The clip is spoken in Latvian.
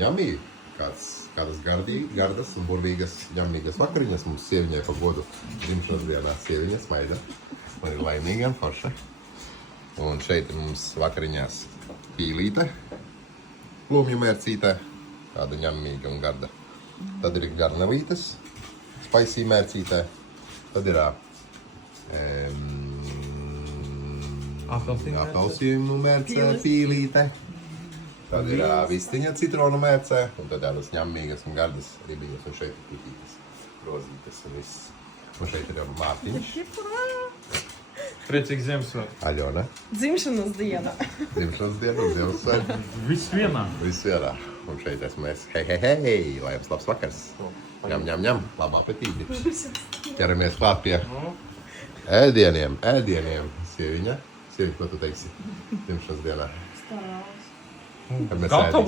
ņemīgi. Kādas gardas un burvīgas, ņemīgas vakariņas mums sieviņai pa godu dzimšanas dienā. Sieviņa smaida, man ir laimīga un forša. Un šeit ir mums vakariņās pīlīte, plūmju mērcīte, tāda ņemīga un garda. Tad ir garnavītes, spicy mērcīte, tad ir apelsīnu mērcē, pīlīte. Tad ir vistiņa citronu mērcē, un tad tādas ņemīgas un gardas ribīgas, un šeit ir putītes, rozītes un viss. Un šeit ir Mārtiņš. Priecīgs Ziemassvētku. Aļona. Dzimšanas diena. Dzimšanas diena un Ziemassvētku. Viss vienā. Viss vienā. Un šeit esmu es. Hei, lai jums labs vakars. Ņem, labu apetīti. Ķeramies klāt pie ēdieniem. Sieviņa, ko tu teiksi dzimšanas dienā? Kad mēs ēdīsim.